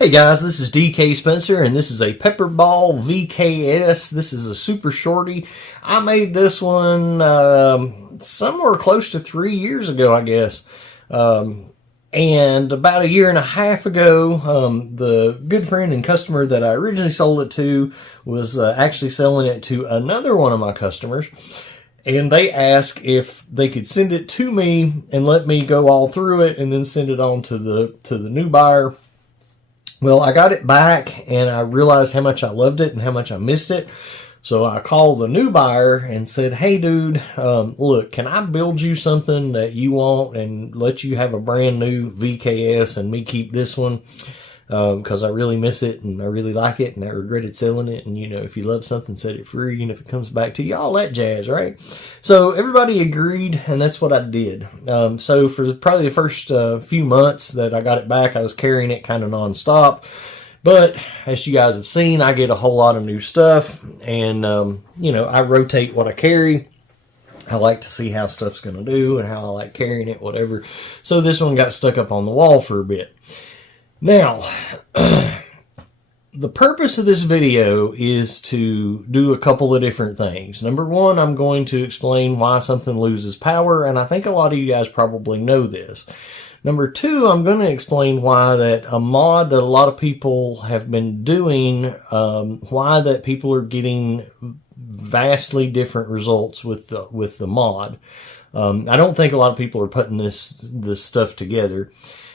Hey guys, this is DK Spencer and this is a PepperBall VKS. This is a super shorty. I made this one somewhere close to 3 years ago, I guess. And about a year and a half ago, the good friend and customer that I originally sold it to was actually selling it to another one of my customers. And they asked if they could send it to me and let me go all through it and then send it on to the new buyer. Well, I got it back and I realized how much I loved it and how much I missed it. So I called the new buyer and said, hey dude, look, can I build you something that you want and let you have a brand new VKS and me keep this one? Because I really miss it and I really like it and I regretted selling it. And, you know, if you love something, set it free. And if it comes back to you, all that jazz, right? So everybody agreed and that's what I did. So for probably the first few months that I got it back, I was carrying it kind of nonstop. But as you guys have seen, I get a whole lot of new stuff and, you know, I rotate what I carry. I like to see how stuff's going to do and how I like carrying it, whatever. So this one got stuck up on the wall for a bit. Now, the purpose of this video is to do a couple of different things. Number one, I'm going to explain why something loses power, and I think a lot of you guys probably know this. Number two, I'm going to explain why that a mod that a lot of people have been doing, why that people are getting vastly different results with the mod. I don't think a lot of people are putting this stuff together.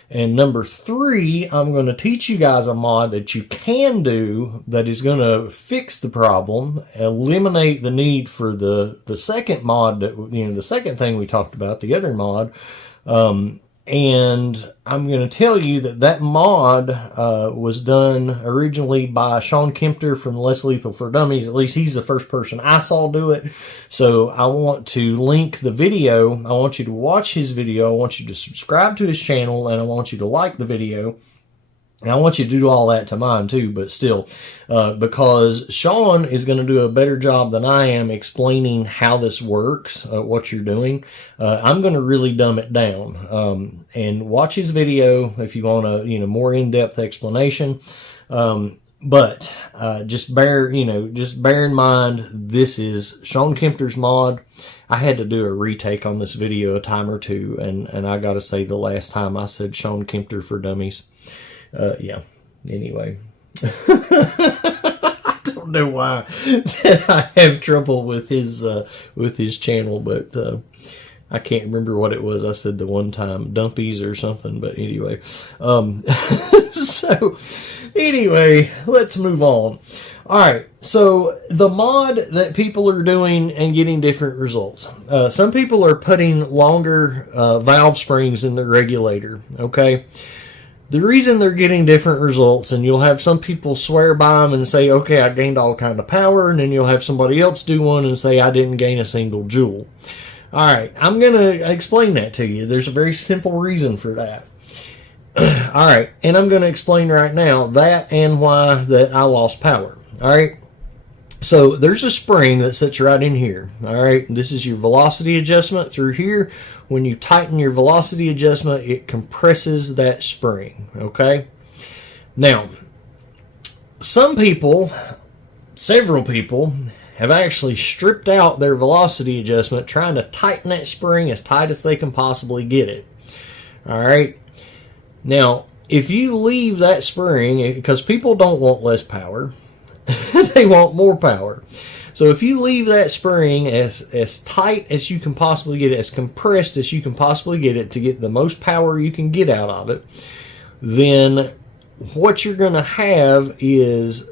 And number three, I'm going to teach you guys a mod that you can do that is going to fix the problem, eliminate the need for the second mod that, you know, the second thing we talked about, the other mod. And I'm going to tell you that mod was done originally by Sean Kempter from Less Lethal for Dummies. At least he's the first person I saw do it. So I want to link the video. I want you to watch his video. I want you to subscribe to his channel, and I want you to like the video. And I want you to do all that to mine too, but still, because Sean is going to do a better job than I am explaining how this works, what you're doing. I'm going to really dumb it down, and watch his video if you want a, you know, more in-depth explanation. But just bear in mind, this is Sean Kempter's mod. I had to do a retake on this video a time or two, and I got to say the last time I said Sean Kempter for Dummies. Yeah, anyway. I don't know why that I have trouble with his channel, but I can't remember what it was. I said the one time Dumpies or something, but anyway. So anyway, let's move on. All right, so the mod that people are doing and getting different results. Some people are putting longer valve springs in the regulator, okay? The reason they're getting different results, and you'll have some people swear by them and say, okay, I gained all kind of power, and then you'll have somebody else do one and say, I didn't gain a single joule. All right, I'm going to explain that to you. There's a very simple reason for that. All right, and I'm going to explain right now that and why that I lost power. All right, so there's a spring that sits right in here. All right, this is your velocity adjustment through here. When you tighten your velocity adjustment, it compresses that spring, okay? Now, some people, several people, have actually stripped out their velocity adjustment trying to tighten that spring as tight as they can possibly get it, all right? Now, if you leave that spring, because people don't want less power, they want more power. So if you leave that spring as tight as you can possibly get it, as compressed as you can possibly get it to get the most power you can get out of it, then what you're going to have is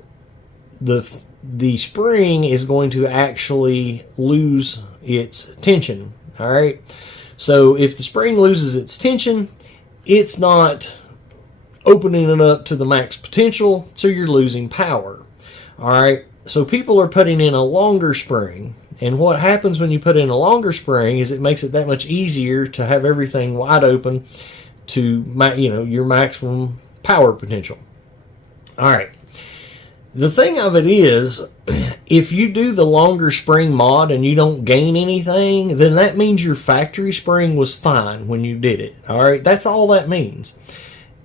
the spring is going to actually lose its tension. All right. So if the spring loses its tension, it's not opening it up to the max potential, so you're losing power. All right. So people are putting in a longer spring, and what happens when you put in a longer spring is it makes it that much easier to have everything wide open to, you know, your maximum power potential. All right. The thing of it is, if you do the longer spring mod and you don't gain anything, then that means your factory spring was fine when you did it. All right. That's all that means.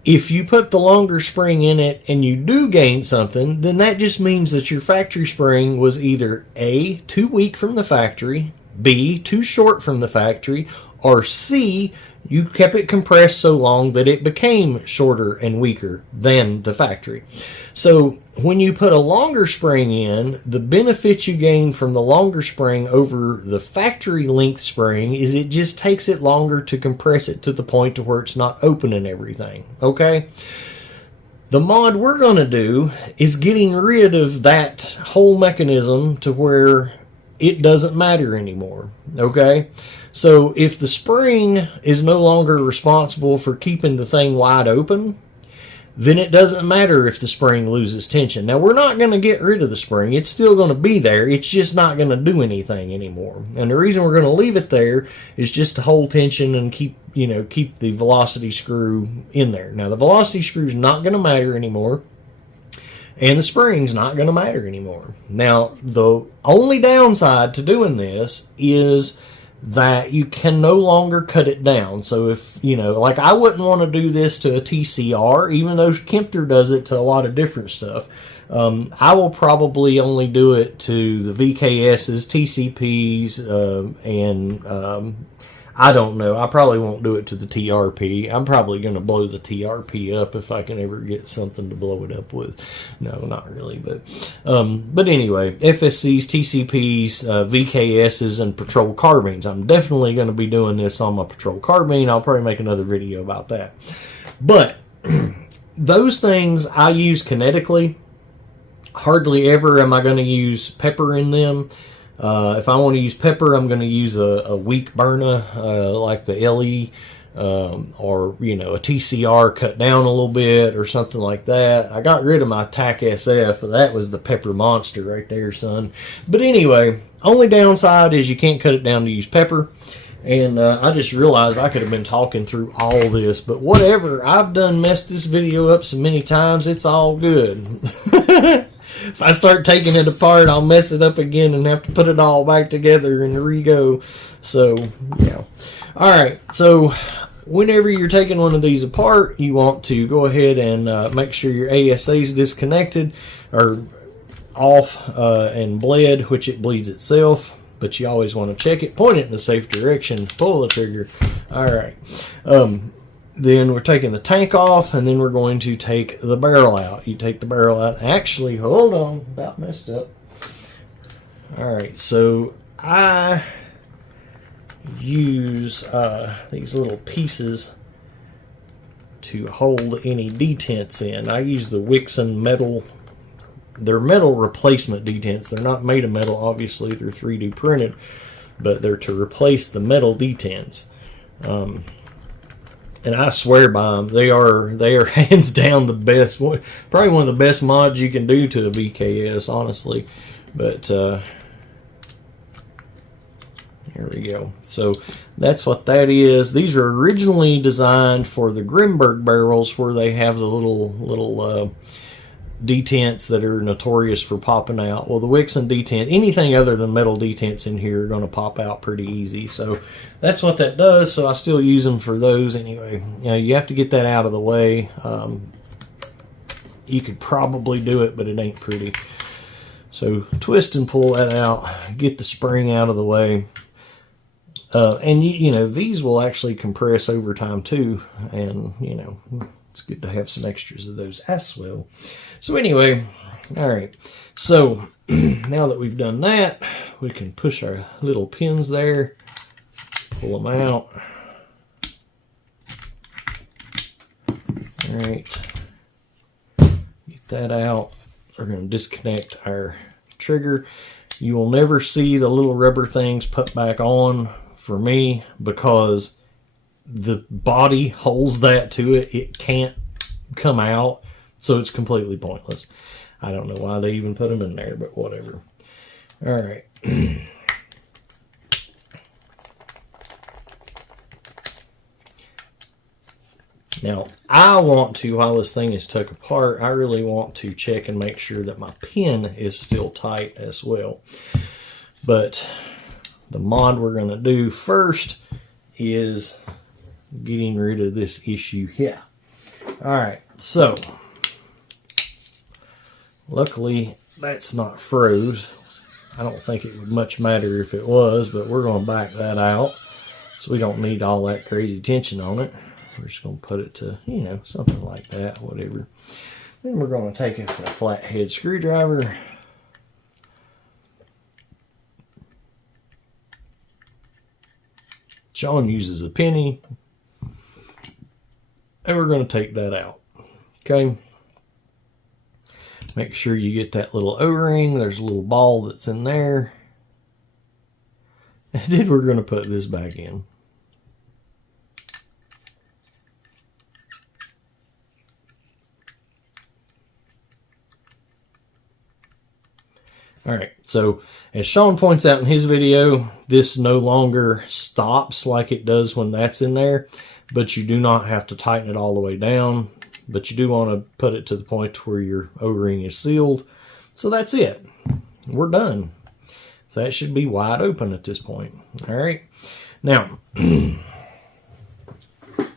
If you put the longer spring in it and you do gain something, then that just means that your factory spring was either A, too weak from the factory, B, too short from the factory, or C, you kept it compressed so long that it became shorter and weaker than the factory. So when you put a longer spring in, the benefit you gain from the longer spring over the factory length spring is it just takes it longer to compress it to the point to where it's not opening everything. Okay? The mod we're going to do is getting rid of that whole mechanism to where it doesn't matter anymore. Okay? So if the spring is no longer responsible for keeping the thing wide open, then it doesn't matter if the spring loses tension. Now, we're not going to get rid of the spring. It's still going to be there. It's just not going to do anything anymore. And the reason we're going to leave it there is just to hold tension and keep the velocity screw in there. Now, the velocity screw is not going to matter anymore, and the spring's not going to matter anymore. Now, the only downside to doing this is that you can no longer cut it down. So if, like I wouldn't want to do this to a TCR, even though Kempter does it to a lot of different stuff. I will probably only do it to the VKSs, TCPs, and I don't know. I probably won't do it to the TRP. I'm probably going to blow the TRP up if I can ever get something to blow it up with. No, not really. But anyway, FSCs, TCPs, VKSs, and patrol carbines. I'm definitely going to be doing this on my patrol carbine. I'll probably make another video about that. But those things I use kinetically. Hardly ever am I going to use pepper in them. If I want to use pepper, I'm going to use a weak burner, like the LE, or, a TCR cut down a little bit or something like that. I got rid of my TAC SF. That was the pepper monster right there, son. But anyway, only downside is you can't cut it down to use pepper. And I just realized I could have been talking through all this, but whatever. I've done messed this video up so many times, it's all good. If I start taking it apart, I'll mess it up again and have to put it all back together and re-go. So, yeah. Alright, so whenever you're taking one of these apart, you want to go ahead and make sure your ASA is disconnected or off and bled, which it bleeds itself. But you always want to check it, point it in the safe direction, pull the trigger. Alright. Then we're taking the tank off, and then we're going to take the barrel out. You take the barrel out. Actually, hold on. About messed up. Alright, so I use these little pieces to hold any detents in. I use the Wixon metal. They're metal replacement detents. They're not made of metal, obviously. They're 3D printed, but they're to replace the metal detents. And I swear by them. They are hands down the best. Probably one of the best mods you can do to the VKS, honestly. But here we go. So that's what that is. These are originally designed for the Grimberg barrels, where they have the little detents that are notorious for popping out. Well, the Wixon detent, anything other than metal detents in here are going to pop out pretty easy. So that's what that does. So I still use them for those anyway. You have to get that out of the way. You could probably do it, but it ain't pretty. So twist and pull that out. Get the spring out of the way. And these will actually compress over time too. And it's good to have some extras of those as well. So anyway, all right. So now that we've done that, we can push our little pins there, pull them out. All right. Get that out. We're going to disconnect our trigger. You will never see the little rubber things put back on for me because the body holds that to it. It can't come out, so it's completely pointless. I don't know why they even put them in there, but whatever. All right. Now, I want to, while this thing is tucked apart, I really want to check and make sure that my pin is still tight as well. But the mod we're going to do first is getting rid of this issue here. All right, so luckily that's not froze. I don't think it would much matter if it was, but we're going to back that out. So we don't need all that crazy tension on it. We're just going to put it to, you know, something like that, whatever. Then we're going to take us a flathead screwdriver. Sean uses a penny. And we're going to take that out. Okay. Make sure you get that little O-ring. There's a little ball that's in there. And then we're going to put this back in. All right, so as Sean points out in his video, this no longer stops like it does when that's in there, but you do not have to tighten it all the way down, but you do want to put it to the point where your O-ring is sealed. So that's it. We're done. So that should be wide open at this point. All right, now,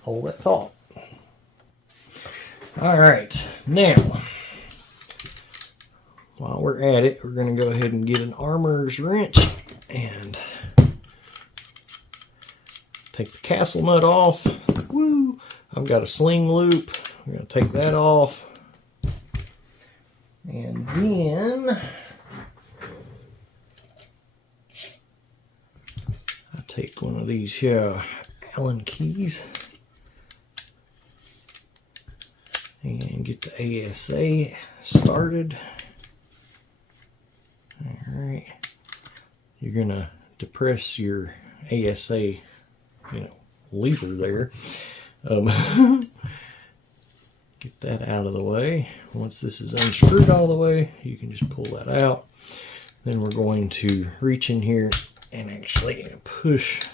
hold that thought. All right, now, while we're at it, we're going to go ahead and get an armorer's wrench and take the castle nut off. Woo! I've got a sling loop. I'm going to take that off. And then I take one of these here Allen keys and get the ASA started. Alright, you're going to depress your ASA, lever there. Get that out of the way. Once this is unscrewed all the way, you can just pull that out. Then we're going to reach in here and actually push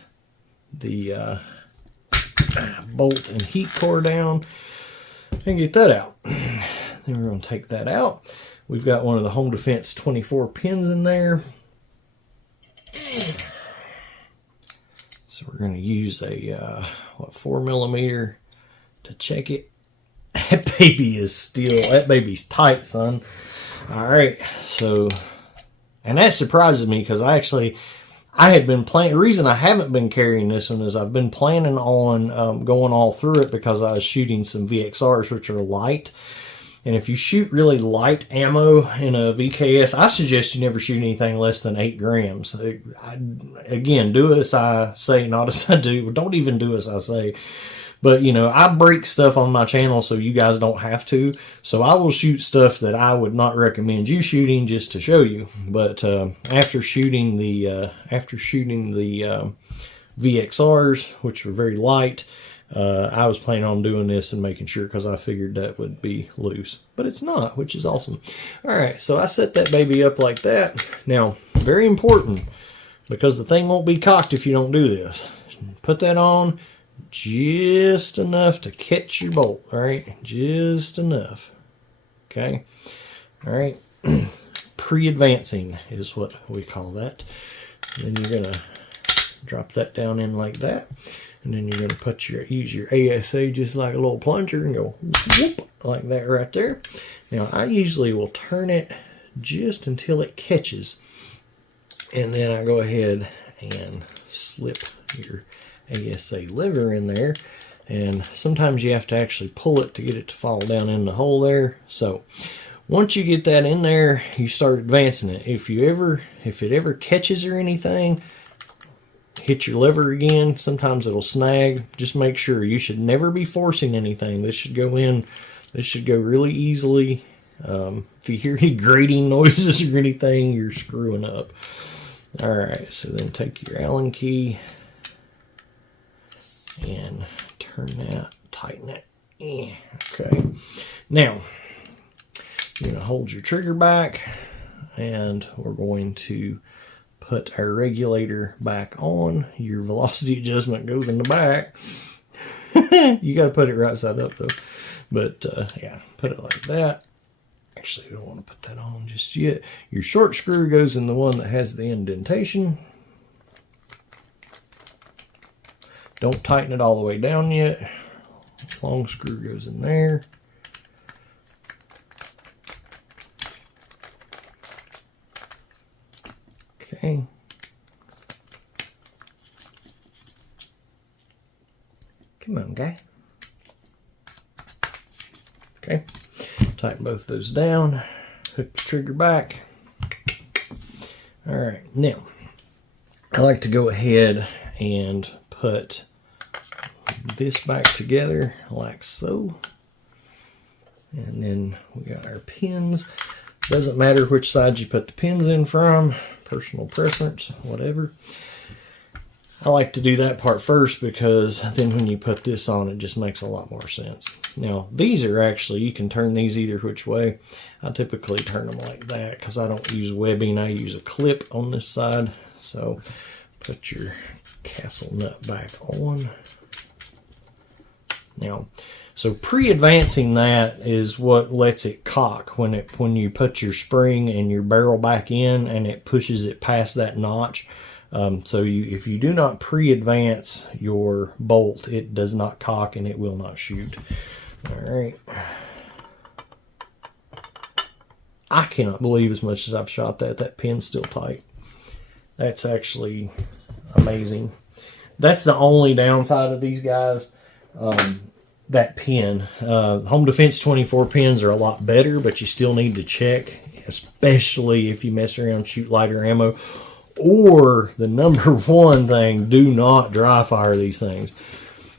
the bolt and heat core down and get that out. Then we're going to take that out. We've got one of the Home Defense 24 pins in there. So we're going to use a 4mm to check it. That baby's tight, son. All right, so, and that surprises me because I had been planning, the reason I haven't been carrying this one is I've been planning on going all through it because I was shooting some VXRs, which are light. And if you shoot really light ammo in a VKS, I suggest you never shoot anything less than 8 grams. Again, do as I say, not as I do. Don't even do as I say. But, I break stuff on my channel so you guys don't have to. So I will shoot stuff that I would not recommend you shooting just to show you. But after shooting the VXRs, which were very light, I was planning on doing this and making sure because I figured that would be loose. But it's not, which is awesome. All right, so I set that baby up like that. Now, very important, because the thing won't be cocked if you don't do this. Put that on just enough to catch your bolt, all right? Just enough, okay? All right, pre-advancing is what we call that. Then you're going to drop that down in like that. And then you're going to use your ASA just like a little plunger and go whoop, like that right there. Now, I usually will turn it just until it catches. And then I go ahead and slip your ASA lever in there. And sometimes you have to actually pull it to get it to fall down in the hole there. So, once you get that in there, you start advancing it. If it ever catches or anything, hit your lever again. Sometimes it'll snag. Just make sure. You should never be forcing anything. This should go in. This should go really easily. If you hear any grating noises or anything, you're screwing up. Alright, so then take your Allen key and turn that, tighten it. Okay. Now, you're going to hold your trigger back and we're going to put our regulator back on. Your velocity adjustment goes in the back. You got to put it right side up though. But yeah, put it like that. Actually, we don't want to put that on just yet. Your short screw goes in the one that has the indentation. Don't tighten it all the way down yet. Long screw goes in there. Okay. Come on, guy. Okay. Tighten both those down. Hook the trigger back. All right. Now, I like to go ahead and put this back together like so. And then we got our pins. Doesn't matter which side you put the pins in from. Personal preference, whatever. I like to do that part first because then when you put this on, it just makes a lot more sense. Now, these are actually, you can turn these either which way. I typically turn them like that because I don't use webbing. I use a clip on this side. So put your castle nut back on. Now, so pre-advancing that is what lets it cock when you put your spring and your barrel back in and it pushes it past that notch. So if you do not pre-advance your bolt, it does not cock and it will not shoot. All right. I cannot believe as much as I've shot that pin's still tight. That's actually amazing. That's the only downside of these guys. That pin. Home Defense 24 pins are a lot better, but you still need to check, especially if you mess around and shoot lighter ammo. Or the number one thing, do not dry fire these things.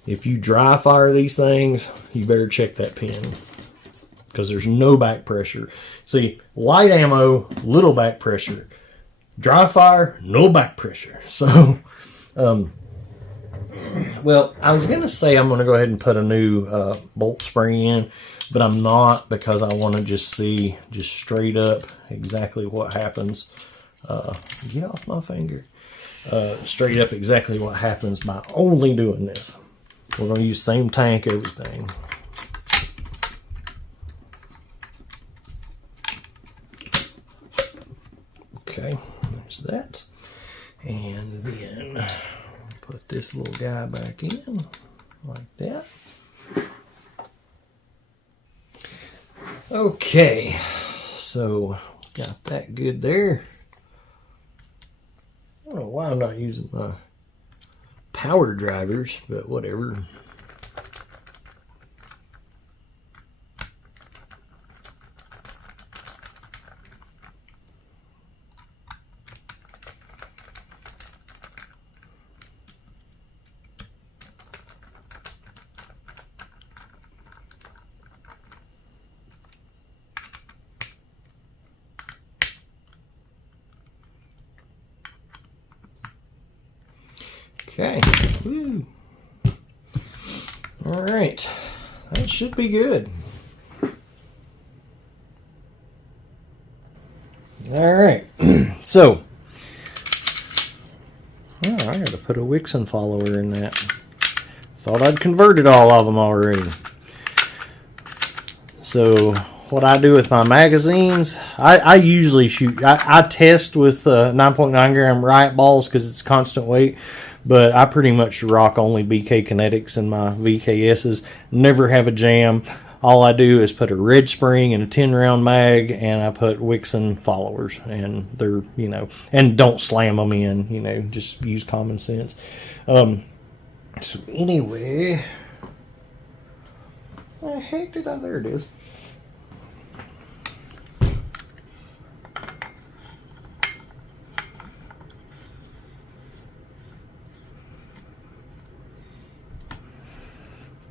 If you dry fire these things, you better check that pin because there's no back pressure. See, light ammo, little back pressure. Dry fire, no back pressure. So, well, I was going to say I'm going to go ahead and put a new bolt spring in, but I'm not because I want to just see just straight up exactly what happens. Get off my finger. Straight up exactly what happens by only doing this. We're going to use same tank, everything. Okay, there's that. And then put this little guy back in like that. Okay, so got that good there. I don't know why I'm not using my power drivers, but whatever. Okay. Woo. All right. That should be good. All right. So, oh, I got to put a Wixon follower in that. Thought I'd converted all of them already. So, what I do with my magazines, I usually shoot, I test with 9.9 gram riot balls because it's constant weight. But I pretty much rock only BK Kinetics in my VKSs. Never have a jam. All I do is put a red spring and a 10-round mag, and I put Wixon followers. And they're, you know, and don't slam them in, you know, just use common sense. So anyway, where the heck did I, there it is.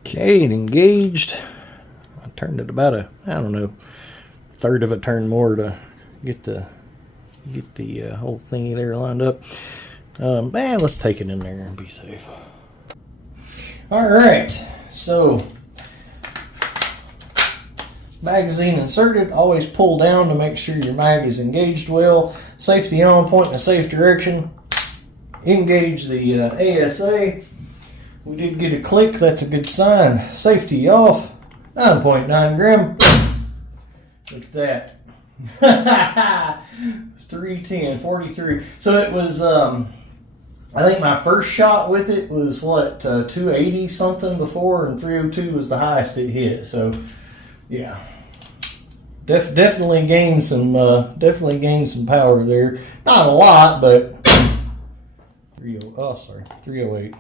Okay, it engaged. I turned it about a, I don't know, third of a turn more to get the whole thingy there lined up. Man, let's take it in there and be safe. All right, so magazine inserted. Always pull down to make sure your mag is engaged well. Safety on, point in a safe direction. Engage the ASA. We did get a click, that's a good sign. Safety off, 9.9 gram. Look at that. 310, 43. So it was I think my first shot with it was what 280 something before, and 302 was the highest it hit. So yeah, definitely gained some power there. Not a lot, but 308,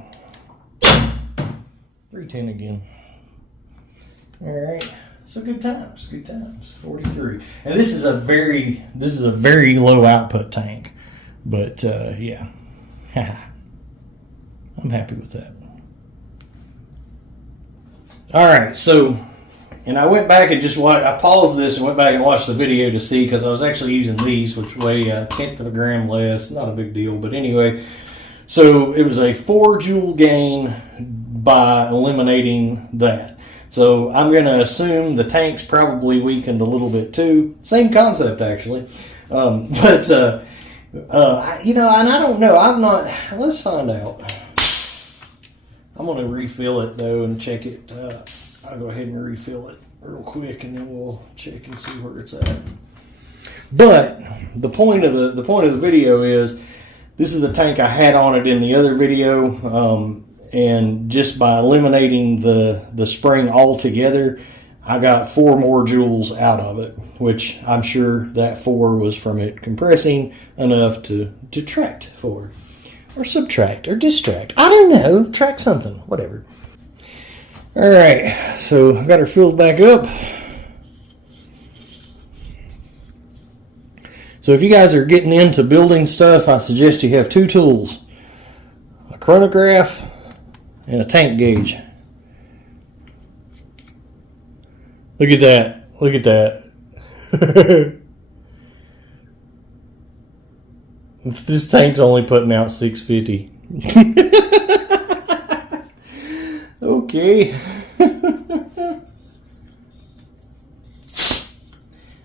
310 again. All right. So good times. 43, and this is a very low output tank, but yeah, I'm happy with that. All right, so, and I went back and I paused this and went back and watched the video to see, because I was actually using these, which weigh a tenth of a gram less. Not a big deal, but anyway. So it was a 4 joule gain by eliminating that. So I'm going to assume the tank's probably weakened a little bit too. Same concept, actually. But and I don't know. Let's find out. I'm going to refill it, though, and check it. I'll go ahead and refill it real quick, and then we'll check and see where it's at. But the point of the video is, this is the tank I had on it in the other video. And just by eliminating the spring altogether, I got 4 more joules out of it, which I'm sure that 4 was from it compressing enough to detract forward, or subtract, or distract. I don't know, track something, whatever. All right, so I got her filled back up. So if you guys are getting into building stuff, I suggest you have 2 tools: a chronograph and a tank gauge. Look at that. Look at that. This tank's only putting out 650. Okay.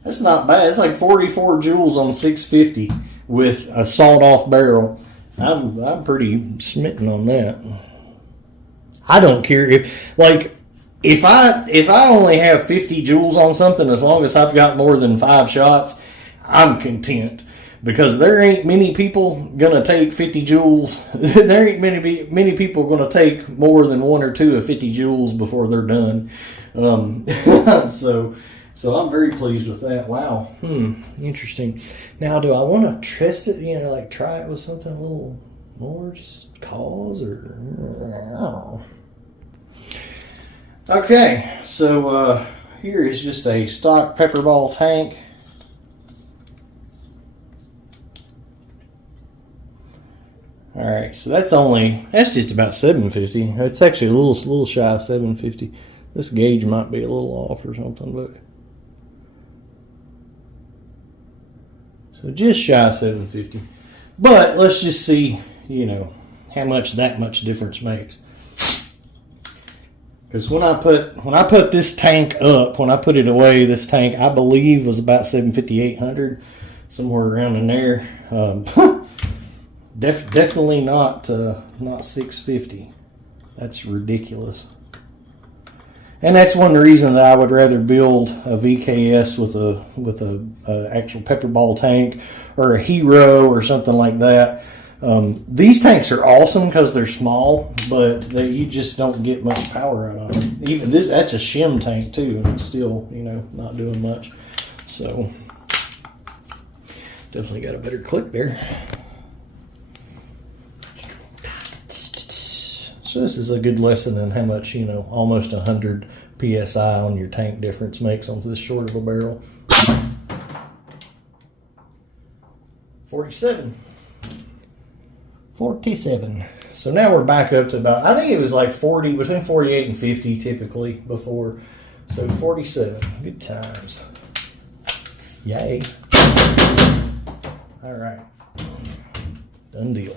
That's not bad. It's like 44 joules on 650 with a sawed-off barrel. I'm pretty smitten on that. I don't care if I only have 50 joules on something, as long as I've got more than 5 shots, I'm content, because there ain't many people gonna take 50 joules. There ain't many people gonna take more than 1 or 2 of 50 joules before they're done. So I'm very pleased with that. Wow. Interesting. Now, do I want to test it? Like try it with something a little more, just cause, or I don't know. Okay, so here is just a stock PepperBall tank. All right, so that's just about 750. It's actually a little shy of 750. This gauge might be a little off or something, but so just shy of 750. But let's just see, how much that much difference makes. Because when I put this tank up, when I put it away, this tank I believe was about 750-800, somewhere around in there. Definitely not 650. That's ridiculous. And that's one reason that I would rather build a VKS with a actual PepperBall tank, or a Hero or something like that. These tanks are awesome because they're small, but you just don't get much power out of them. Even that's a shim tank too, and it's still, not doing much. So definitely got a better click there. So this is a good lesson in how much, almost 100 PSI on your tank difference makes on this short of a barrel. 47. So now we're back up to about, I think it was like 40, between 48 and 50 typically before. So 47. Good times. Yay. All right. Done deal.